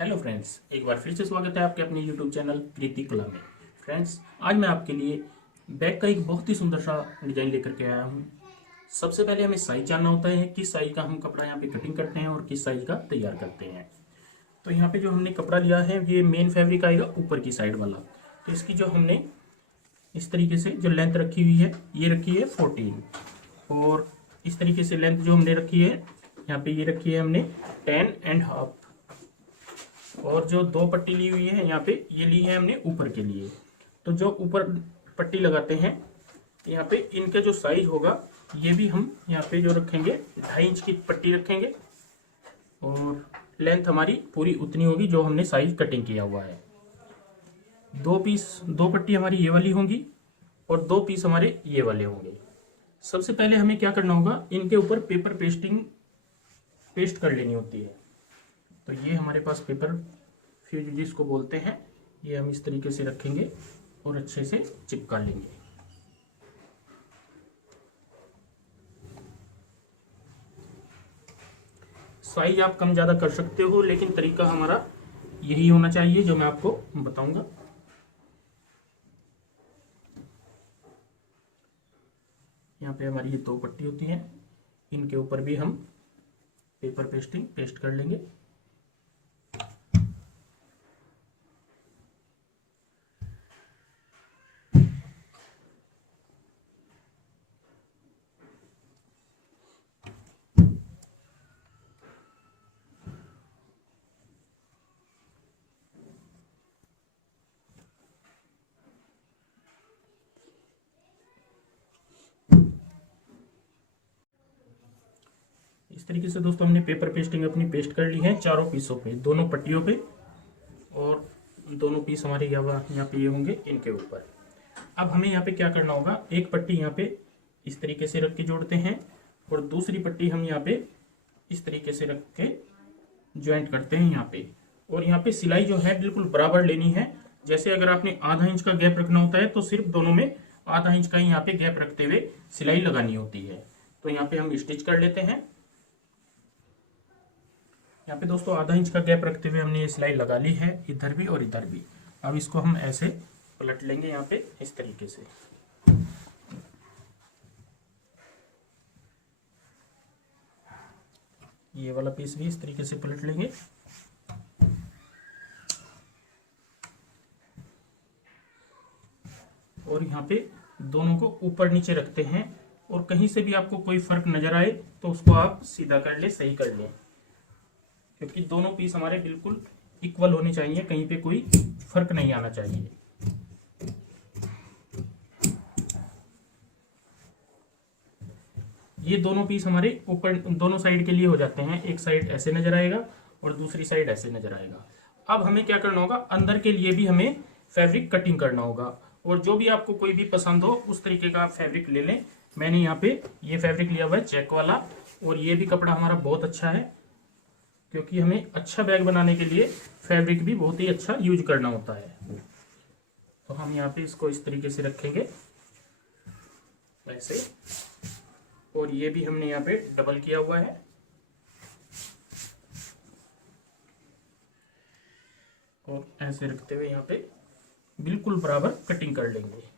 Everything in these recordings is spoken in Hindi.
हेलो फ्रेंड्स, एक बार फिर से स्वागत है आपके अपने यूट्यूब चैनल कृति कला में। फ्रेंड्स, आज मैं आपके लिए बैग का एक बहुत ही सुंदर सा डिजाइन लेकर के आया हूँ। सबसे पहले हमें साइज जानना होता है, किस साइज का हम कपड़ा यहाँ पे कटिंग करते हैं और किस साइज का तैयार करते हैं। तो यहाँ पे जो हमने कपड़ा लिया है ये मेन फैब्रिक आएगा ऊपर की साइड वाला। तो इसकी जो हमने इस तरीके से जो लेंथ रखी हुई है ये रखी है 14, और इस तरीके से लेंथ जो हमने रखी है यहाँ पे ये रखी है हमने 10.5, और जो दो पट्टी ली हुई है यहाँ पे ये ली है हमने ऊपर के लिए। तो जो ऊपर पट्टी लगाते हैं यहाँ पे इनका जो साइज होगा ये भी हम यहाँ पे जो रखेंगे 2.5 इंच की पट्टी रखेंगे, और लेंथ हमारी पूरी उतनी होगी जो हमने साइज कटिंग किया हुआ है। दो पट्टी हमारी ये वाली होंगी और 2 पीस हमारे ये वाले होंगे। सबसे पहले हमें क्या करना होगा, इनके ऊपर पेपर पेस्ट कर लेनी होती है। तो ये हमारे पास पेपर फ्यूज जिसको बोलते हैं, ये हम इस तरीके से रखेंगे और अच्छे से चिपका लेंगे। साइज आप कम ज़्यादा कर सकते हो, लेकिन तरीका हमारा यही होना चाहिए जो मैं आपको बताऊंगा। यहाँ पे हमारी ये 2 पट्टी होती हैं, इनके ऊपर भी हम पेपर पेस्ट कर लेंगे। इस तरीके से दोस्तों हमने पेपर पेस्टिंग अपनी पेस्ट कर ली है चारों पीसों पे, दोनों पट्टियों पे, और दोनों पीस हमारे यहाँ पे ये होंगे इनके ऊपर। अब हमें यहाँ पे क्या करना होगा, एक पट्टी यहाँ पे इस तरीके से रख के जोड़ते हैं और दूसरी पट्टी हम यहाँ पे इस तरीके से रख के ज्वाइंट करते हैं यहाँ पे। और यहाँ पे सिलाई जो है बिल्कुल बराबर लेनी है। जैसे अगर आपने आधा इंच का गैप रखना होता है तो सिर्फ दोनों में आधा इंच का ही यहाँ पे गैप रखते हुए सिलाई लगानी होती है। तो यहाँ पे हम स्टिच कर लेते हैं। यहाँ पे दोस्तों आधा इंच का गैप रखते हुए हमने ये सिलाई लगा ली है, इधर भी और इधर भी। अब इसको हम ऐसे पलट लेंगे यहाँ पे इस तरीके से। ये वाला पीस भी इस तरीके से पलट लेंगे। और यहाँ पे दोनों को ऊपर नीचे रखते हैं, और कहीं से भी आपको कोई फर्क नजर आए तो उसको आप सीधा कर ले, सही कर लें, क्योंकि दोनों पीस हमारे बिल्कुल इक्वल होने चाहिए, कहीं पे कोई फर्क नहीं आना चाहिए। ये दोनों पीस हमारे ऊपर दोनों साइड के लिए हो जाते हैं। एक साइड ऐसे नजर आएगा और दूसरी साइड ऐसे नजर आएगा। अब हमें क्या करना होगा, अंदर के लिए भी हमें फैब्रिक कटिंग करना होगा, और जो भी आपको कोई भी पसंद हो उस तरीके का फैब्रिक ले लें। मैंने यहाँ पे ये फैब्रिक लिया हुआ है चेक वाला, और ये भी कपड़ा हमारा बहुत अच्छा है, क्योंकि हमें अच्छा बैग बनाने के लिए फैब्रिक भी बहुत ही अच्छा यूज करना होता है। तो हम यहाँ पे इसको इस तरीके से रखेंगे ऐसे, और ये भी हमने यहाँ पे डबल किया हुआ है। और ऐसे रखते हुए यहाँ पे बिल्कुल बराबर कटिंग कर लेंगे।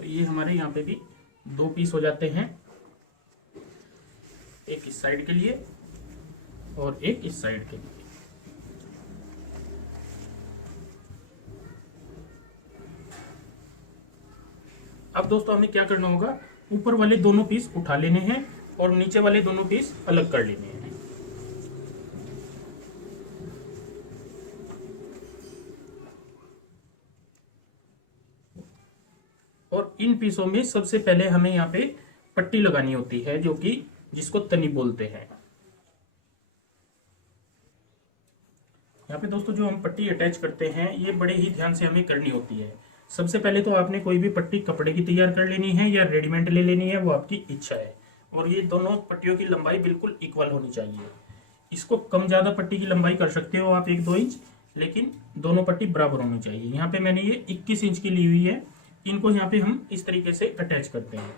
तो ये हमारे यहाँ पे भी 2 पीस हो जाते हैं, एक इस साइड के लिए और एक इस साइड के लिए। अब दोस्तों हमें क्या करना होगा, ऊपर वाले दोनों पीस उठा लेने हैं और नीचे वाले दोनों पीस अलग कर लेने हैं। इन पीसों में सबसे पहले हमें यहाँ पे पट्टी लगानी होती है, जो कि जिसको तनी बोलते हैं। यहाँ पे दोस्तों जो हम पट्टी अटैच करते हैं ये बड़े ही ध्यान से हमें करनी होती है। सबसे पहले तो आपने कोई भी पट्टी कपड़े की तैयार कर लेनी है या रेडीमेड ले लेनी है, वो आपकी इच्छा है। और ये दोनों पट्टियों की लंबाई बिल्कुल इक्वल होनी चाहिए। इसको कम ज़्यादा पट्टी की लंबाई कर सकते हो आप 1-2 इंच, लेकिन दोनों पट्टी बराबर होनी चाहिए। यहाँ पे मैंने ये 21 इंच की ली हुई है। इनको यहाँ पे हम इस तरीके से अटैच करते हैं।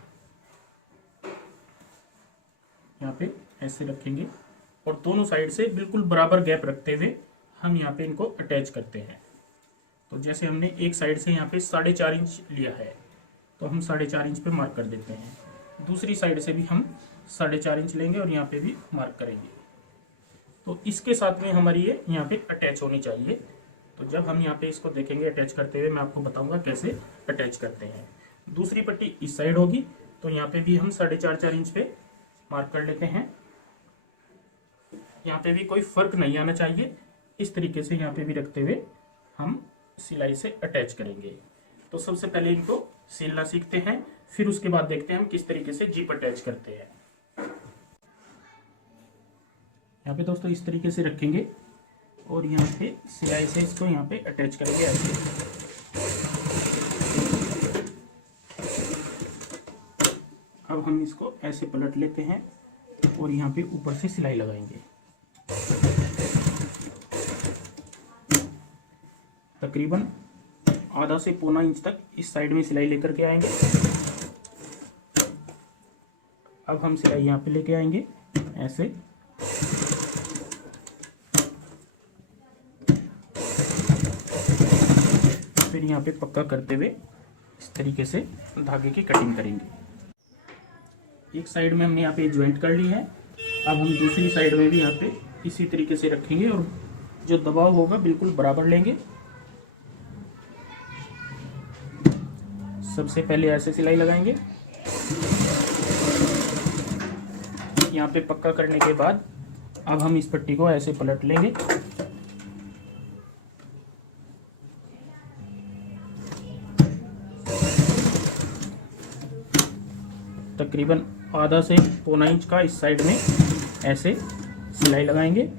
यहाँ पे ऐसे रखेंगे और दोनों साइड से बिल्कुल बराबर गैप रखते हुए हम यहाँ पे इनको अटैच करते हैं। तो जैसे हमने एक साइड से यहाँ पे 4.5 इंच लिया है, तो हम 4.5 इंच पे मार्क कर देते हैं। दूसरी साइड से भी हम 4.5 इंच लेंगे और यहाँ पे भी मार्क करेंगे। तो इसके साथ में हमारी ये यहाँ पे अटैच होनी चाहिए। तो जब हम यहाँ पे इसको देखेंगे अटैच करते हुए, मैं आपको बताऊंगा कैसे अटैच करते हैं। दूसरी पट्टी इस साइड होगी, तो यहाँ पे भी हम 4.5 इंच पे मार्क कर लेते हैं। यहाँ पे भी कोई फर्क नहीं आना चाहिए। इस तरीके से यहाँ पे भी रखते हुए हम सिलाई से अटैच करेंगे। तो सबसे पहले इनको सिलना सीखते हैं, फिर उसके बाद देखते हैं हम किस तरीके से जिप अटैच करते हैं। यहाँ पे दोस्तों इस तरीके से रखेंगे और यहाँ पे सिलाई से इसको यहाँ पे अटैच करेंगे ऐसे। अब हम इसको ऐसे पलट लेते हैं और यहाँ पे ऊपर से सिलाई लगाएंगे। तकरीबन आधा से पौना इंच तक इस साइड में सिलाई लेकर के आएंगे। अब हम सिलाई यहाँ पे लेके आएंगे ऐसे। फिर यहाँ पे पक्का करते हुए इस तरीके से धागे की कटिंग करेंगे। एक साइड में हमने यहाँ पे ज्वाइंट कर ली है। अब हम दूसरी साइड में भी यहाँ पे इसी तरीके से रखेंगे और जो दबाव होगा बिल्कुल बराबर लेंगे। सबसे पहले ऐसे सिलाई लगाएंगे। यहाँ पे पक्का करने के बाद अब हम इस पट्टी को ऐसे पलट लेंगे। तकरीबन आधा से पौना इंच का इस साइड में ऐसे सिलाई लगाएंगे।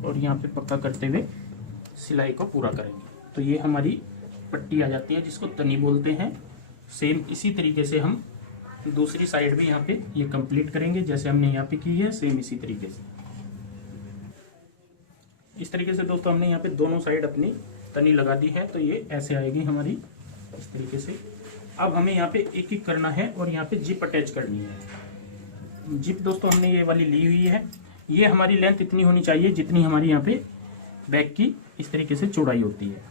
और यहाँ पे पक्का करते हुए सिलाई को पूरा करेंगे। तो ये हमारी पट्टी आ जाती है, जिसको तनी बोलते हैं। सेम इसी तरीके से हम दूसरी साइड भी यहाँ पे ये कंप्लीट करेंगे, जैसे हमने यहाँ पे की है सेम इसी तरीके से। इस तरीके से दोस्तों हमने यहाँ पे दोनों साइड अपनी तनी लगा दी है। तो ये ऐसे आएगी हमारी इस तरीके से। अब हमें यहाँ पे एक एक करना है और यहाँ पे जिप अटैच करनी है। जिप दोस्तों हमने ये वाली ली हुई है। ये हमारी लेंथ इतनी होनी चाहिए जितनी हमारी यहाँ पे बैक की इस तरीके से चौड़ाई होती है।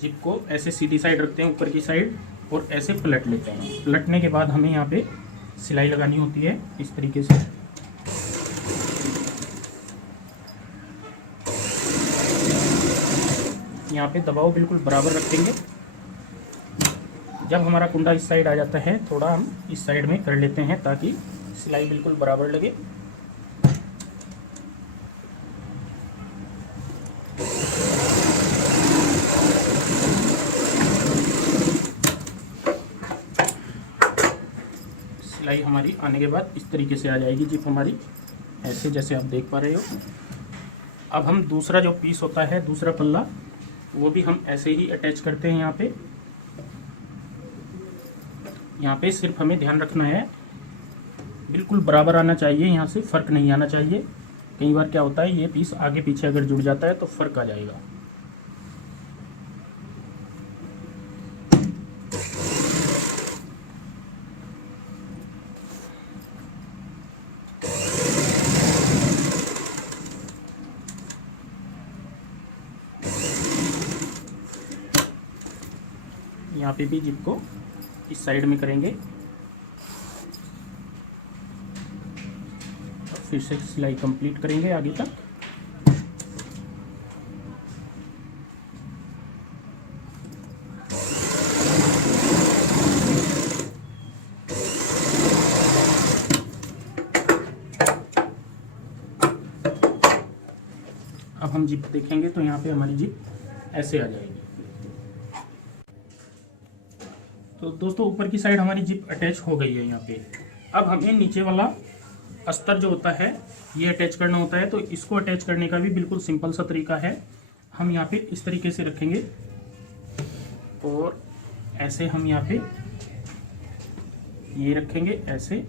जिप को ऐसे सीधी साइड रखते हैं ऊपर की साइड और ऐसे पलट लेते हैं। पलटने के बाद हमें यहाँ पे सिलाई लगानी होती है इस तरीके से। यहाँ पे दबाव बिल्कुल बराबर रखेंगे। जब हमारा कुंडा इस साइड आ जाता है, थोड़ा हम इस साइड में कर लेते हैं ताकि सिलाई बिल्कुल बराबर लगे। सिलाई हमारी आने के बाद इस तरीके से आ जाएगी जिप हमारी, ऐसे जैसे आप देख पा रहे हो। अब हम दूसरा जो पीस होता है, दूसरा पल्ला, वो भी हम ऐसे ही अटैच करते हैं। यहाँ पे सिर्फ हमें ध्यान रखना है बिल्कुल बराबर आना चाहिए, यहाँ से फर्क नहीं आना चाहिए। कई बार क्या होता है, ये पीस आगे पीछे अगर जुड़ जाता है तो फर्क आ जाएगा। यहाँ पे भी जिप को इस साइड में करेंगे। फिर से सिलाई कंप्लीट करेंगे आगे तक। हम जिप देखेंगे तो यहाँ पे हमारी जिप ऐसे आ जाएगी। तो दोस्तों ऊपर की साइड हमारी जिप अटैच हो गई है यहाँ पे। अब हमें नीचे वाला अस्तर जो होता है ये अटैच करना होता है। तो इसको अटैच करने का भी बिल्कुल सिंपल सा तरीका है। हम यहाँ पे इस तरीके से रखेंगे और ऐसे हम यहाँ पे ये रखेंगे ऐसे।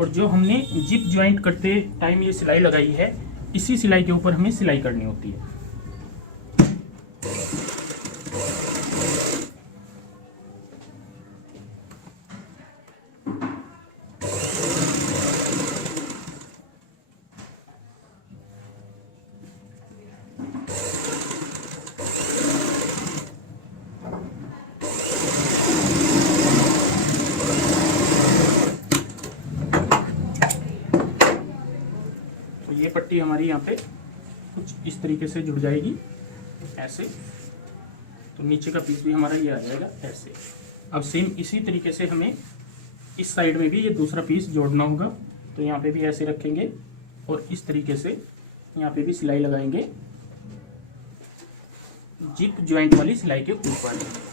और जो हमने जिप ज्वाइंट करते टाइम ये सिलाई लगाई है, इसी सिलाई के ऊपर हमें सिलाई करनी होती है। ये पट्टी हमारी यहाँ पे कुछ इस तरीके से जुड़ जाएगी ऐसे। तो नीचे का पीस भी हमारा ये आ जाएगा ऐसे। अब सेम इसी तरीके से हमें इस साइड में भी ये दूसरा पीस जोड़ना होगा। तो यहाँ पे भी ऐसे रखेंगे और इस तरीके से यहाँ पे भी सिलाई लगाएंगे जिप ज्वाइंट वाली सिलाई के ऊपर।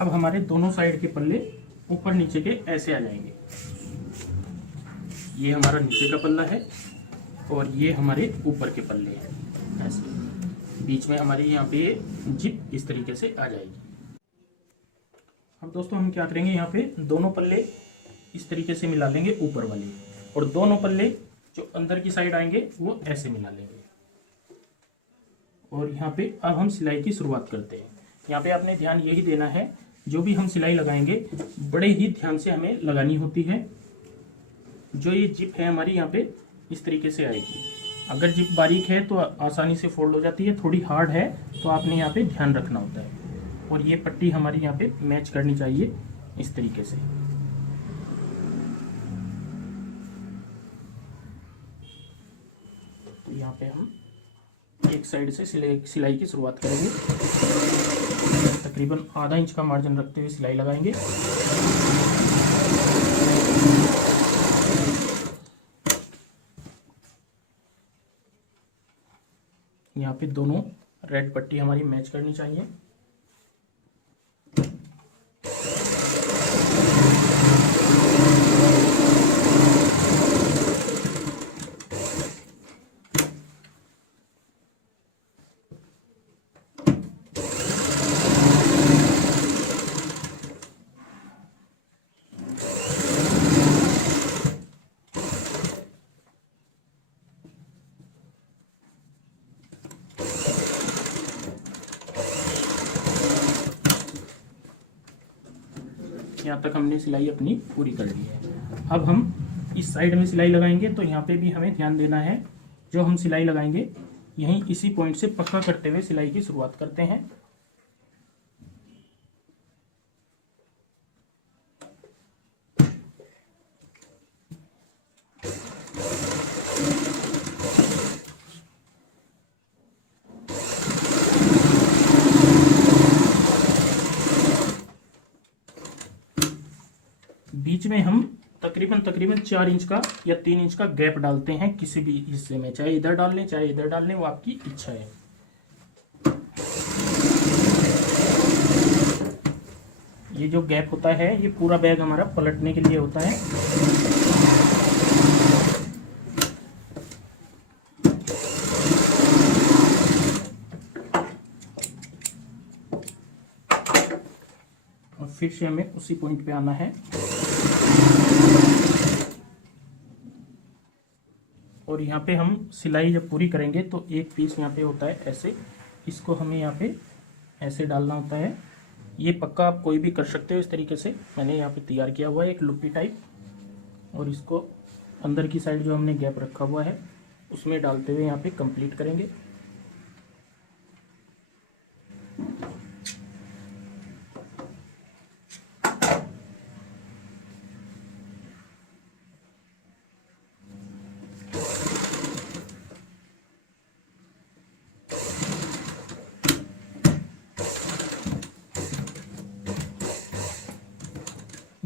अब हमारे दोनों साइड के पल्ले ऊपर नीचे के ऐसे आ जाएंगे। ये हमारा नीचे का पल्ला है और ये हमारे ऊपर के पल्ले हैं ऐसे। बीच में हमारे यहाँ पे जिप इस तरीके से आ जाएगी। अब दोस्तों हम क्या करेंगे, यहाँ पे दोनों पल्ले इस तरीके से मिला लेंगे ऊपर वाले, और दोनों पल्ले जो अंदर की साइड आएंगे वो ऐसे मिला लेंगे। और यहाँ पे अब हम सिलाई की शुरुआत करते हैं। यहाँ पे आपने ध्यान यही देना है, जो भी हम सिलाई लगाएंगे बड़े ही ध्यान से हमें लगानी होती है। जो ये जिप है हमारी यहाँ पे इस तरीके से आएगी। अगर जिप बारीक है तो आसानी से फोल्ड हो जाती है, थोड़ी हार्ड है तो आपने यहाँ पे ध्यान रखना होता है। और ये पट्टी हमारी यहाँ पे मैच करनी चाहिए इस तरीके से। तो यहाँ पे हम एक साइड से सिलाई की शुरुआत करेंगे। तकरीबन आधा इंच का मार्जिन रखते हुए सिलाई लगाएंगे। यहाँ पे दोनों रेड पट्टी हमारी मैच करनी चाहिए। यहाँ तक हमने सिलाई अपनी पूरी कर ली है। अब हम इस साइड में सिलाई लगाएंगे, तो यहाँ पे भी हमें ध्यान देना है। जो हम सिलाई लगाएंगे यहीं इसी पॉइंट से पक्का करते हुए सिलाई की शुरुआत करते हैं। बीच में हम तकरीबन 4 इंच का या 3 इंच का गैप डालते हैं किसी भी हिस्से में, चाहे इधर डाल लें चाहे इधर डाल लें, वो आपकी इच्छा है। ये जो गैप होता है ये पूरा बैग हमारा पलटने के लिए होता है। और फिर से हमें उसी पॉइंट पे आना है और यहाँ पे हम सिलाई जब पूरी करेंगे तो एक पीस यहाँ पे होता है ऐसे, इसको हमें यहाँ पे ऐसे डालना होता है। ये पक्का आप कोई भी कर सकते हो इस तरीके से। मैंने यहाँ पे तैयार किया हुआ है एक लुप्पी टाइप, और इसको अंदर की साइड जो हमने गैप रखा हुआ है उसमें डालते हुए यहाँ पे कंप्लीट करेंगे।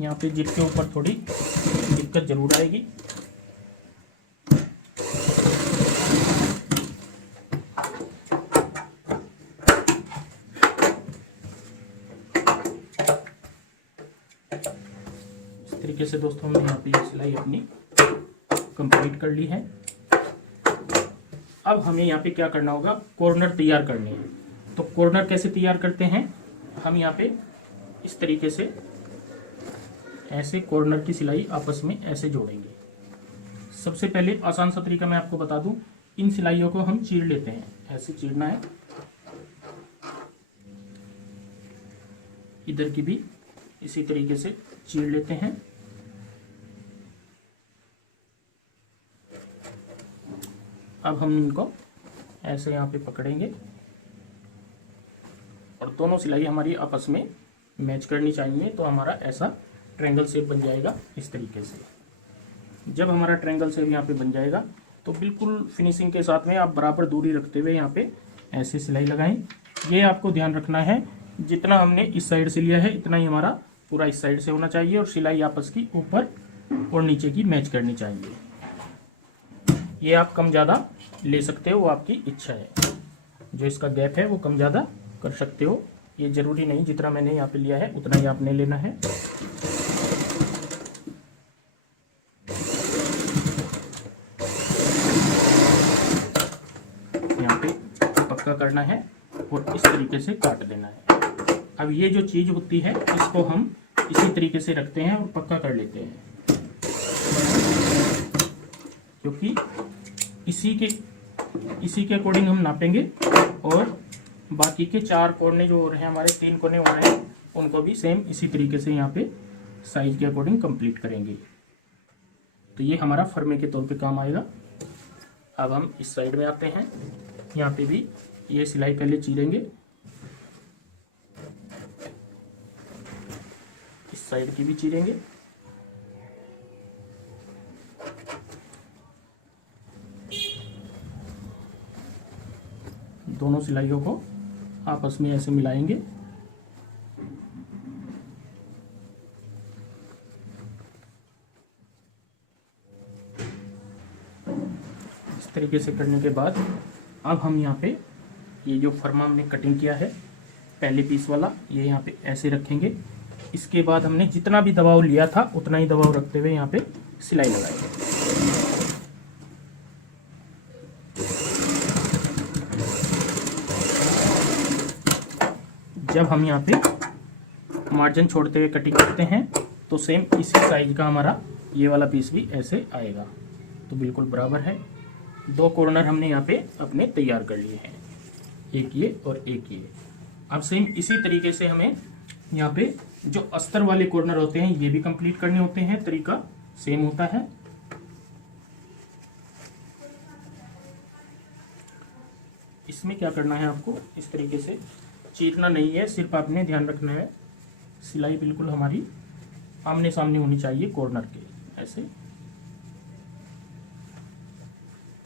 यहाँ पे जिप के ऊपर थोड़ी दिक्कत जरूर आएगी। इस तरीके से दोस्तों हमने यहाँ पे ये सिलाई अपनी कंप्लीट कर ली है। अब हमें यहाँ पे क्या करना होगा, कॉर्नर तैयार करने हैं। तो कॉर्नर कैसे तैयार करते हैं, हम यहाँ पे इस तरीके से ऐसे कॉर्नर की सिलाई आपस में ऐसे जोड़ेंगे। सबसे पहले आसान सा तरीका मैं आपको बता दूं, इन सिलाइयों को हम चीर लेते हैं। ऐसे चीरना है, इधर की भी इसी तरीके से चीर लेते हैं। अब हम इनको ऐसे यहाँ पे पकड़ेंगे और दोनों सिलाई हमारी आपस में मैच करनी चाहिए। तो हमारा ऐसा ट्रायंगल शेप बन जाएगा इस तरीके से। जब हमारा ट्रायंगल शेप यहाँ पे बन जाएगा तो बिल्कुल फिनिशिंग के साथ में आप बराबर दूरी रखते हुए यहाँ पे ऐसे सिलाई लगाएं। ये आपको ध्यान रखना है, जितना हमने इस साइड से लिया है इतना ही हमारा पूरा इस साइड से होना चाहिए और सिलाई आपस की ऊपर और नीचे की मैच करनी चाहिए। ये आप कम ज़्यादा ले सकते हो, वो आपकी इच्छा है। जो इसका गैप है वो कम ज़्यादा कर सकते हो, ये ज़रूरी नहीं जितना मैंने यहाँ पे लिया है उतना ही आपने लेना है। यहाँ पे पक्का करना है और इस तरीके से काट देना है। अब ये जो चीज़ होती है इसको हम इसी तरीके से रखते हैं और पक्का कर लेते हैं, क्योंकि इसी के अकॉर्डिंग हम नापेंगे और बाकी के 4 कोने जो हो रहे हैं, हमारे 3 कोने हो रहे हैं, उनको भी सेम इसी तरीके से यहाँ पे साइज के अकॉर्डिंग कंप्लीट करेंगे। तो ये हमारा फर्मे के तौर पे काम आएगा। अब हम इस साइड में आते हैं, यहाँ पे भी ये सिलाई पहले चीरेंगे, इस साइड की भी चीरेंगे। दोनों सिलाइयों को आपस में ऐसे मिलाएंगे। इस तरीके से करने के बाद अब हम यहाँ पे ये जो फर्मा हमने कटिंग किया है पहले पीस वाला, ये यहाँ पे ऐसे रखेंगे। इसके बाद हमने जितना भी दबाव लिया था उतना ही दबाव रखते हुए यहाँ पे सिलाई लगाएंगे। जब हम यहाँ पे मार्जिन छोड़ते हुए कटिंग करते हैं तो सेम इसी साइज का हमारा ये वाला पीस भी ऐसे आएगा। तो बिल्कुल बराबर है। 2 कॉर्नर हमने यहाँ पे अपने तैयार कर लिए हैं, एक ये और एक ये। अब सेम इसी तरीके से हमें यहाँ पे जो अस्तर वाले कॉर्नर होते हैं ये भी कंप्लीट करने होते हैं। तरीका सेम होता है। इसमें क्या करना है, आपको इस तरीके से चीरना नहीं है, सिर्फ आपने ध्यान रखना है सिलाई बिल्कुल हमारी आमने सामने होनी चाहिए कॉर्नर के। ऐसे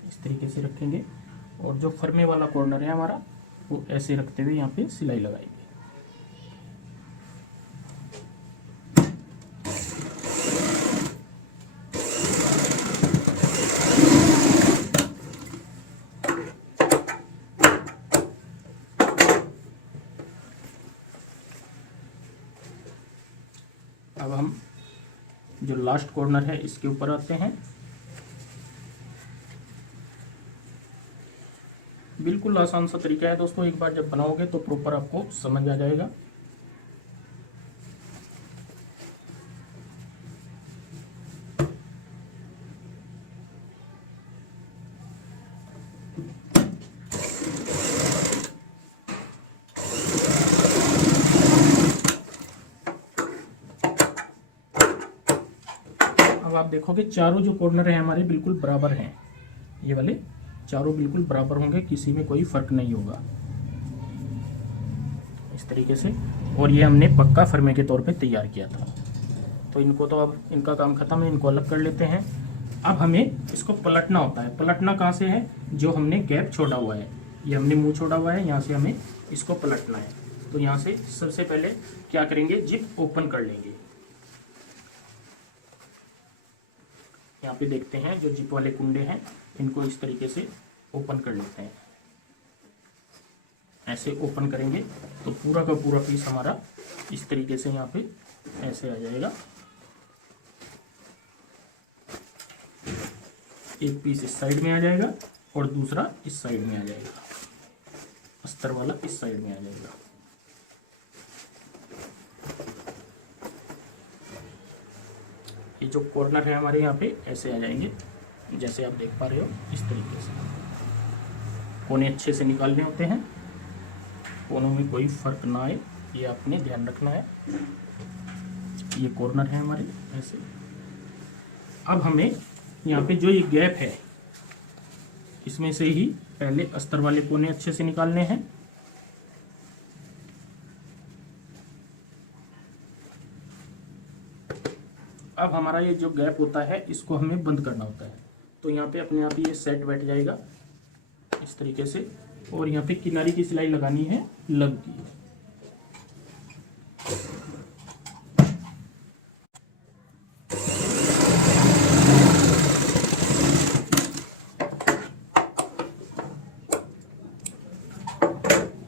इस तरीके से रखेंगे और जो फर्मे वाला कॉर्नर है हमारा वो ऐसे रखते हुए यहाँ पे सिलाई लगाएंगे। अब हम जो लास्ट कॉर्नर है इसके ऊपर आते हैं। बिल्कुल आसान सा तरीका है दोस्तों, एक बार जब बनाओगे तो प्रॉपर आपको समझ आ जाएगा। अब आप देखोगे चारों जो कॉर्नर है हमारे बिल्कुल बराबर हैं, ये वाले चारों बिल्कुल बराबर होंगे, किसी में कोई फर्क नहीं होगा इस तरीके से। और ये हमने पक्का फर्मे के तौर पे तैयार किया था। तो इनको तो अब इनका काम खत्म है, इनको अलग कर लेते हैं। अब हमें इसको पलटना होता है। पलटना कहाँ से है, जो हमने गैप छोड़ा हुआ है, ये हमने मुंह छोड़ा हुआ है, यहाँ से हमें इसको पलटना है। तो यहाँ से सबसे पहले क्या करेंगे, जिप ओपन कर लेंगे। यहाँ पे देखते हैं जो जिप वाले कुंडे हैं इनको इस तरीके से ओपन कर लेते हैं। ऐसे ओपन करेंगे तो पूरा का पूरा पीस हमारा इस तरीके से यहाँ पे ऐसे आ जाएगा। एक पीस इस साइड में आ जाएगा और दूसरा इस साइड में आ जाएगा, अस्तर वाला इस साइड में आ जाएगा। ये जो कॉर्नर है हमारे यहाँ पे ऐसे आ जाएंगे, जैसे आप देख पा रहे हो इस तरीके से। कोने अच्छे से निकालने होते हैं, कोनों में कोई फर्क ना आए, ये आपने ध्यान रखना है। ये कॉर्नर है हमारे ऐसे। अब हमें यहाँ पे जो ये गैप है इसमें से ही पहले अस्तर वाले कोने अच्छे से निकालने हैं। अब हमारा ये जो गैप होता है इसको हमें बंद करना होता है, तो यहाँ पे अपने आप ये सेट बैठ जाएगा इस तरीके से। और यहाँ पे किनारे की सिलाई लगानी है लग की।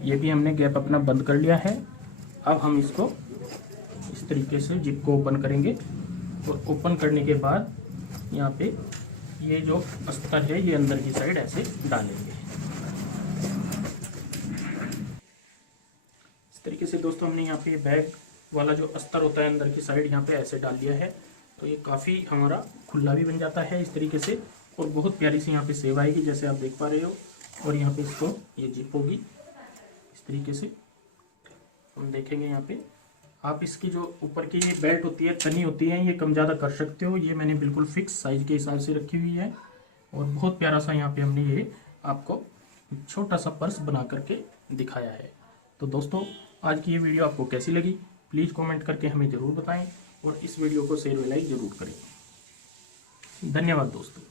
ये भी हमने गैप अपना बंद कर लिया है। अब हम इसको इस तरीके से जिप को ओपन करेंगे और ओपन करने के बाद यहाँ पे ये जो अस्तर है ये अंदर की साइड ऐसे डालेंगे। इस तरीके से दोस्तों हमने यहाँ पे बैक वाला जो अस्तर होता है अंदर की साइड यहाँ पे ऐसे डाल दिया है, तो ये काफ़ी हमारा खुला भी बन जाता है इस तरीके से और बहुत प्यारी सी यहाँ पे सेव आएगी जैसे आप देख पा रहे हो। और यहाँ पे इसको ये जिप होगी इस तरीके से हम देखेंगे। यहाँ पे आप इसकी जो ऊपर की ये बेल्ट होती है, तनी होती है, ये कम ज़्यादा कर सकते हो। ये मैंने बिल्कुल फिक्स साइज के हिसाब से रखी हुई है और बहुत प्यारा सा यहाँ पे हमने ये आपको छोटा सा पर्स बना करके दिखाया है। तो दोस्तों आज की ये वीडियो आपको कैसी लगी प्लीज़ कमेंट करके हमें ज़रूर बताएं और इस वीडियो को शेयर व लाइक ज़रूर करें। धन्यवाद दोस्तों।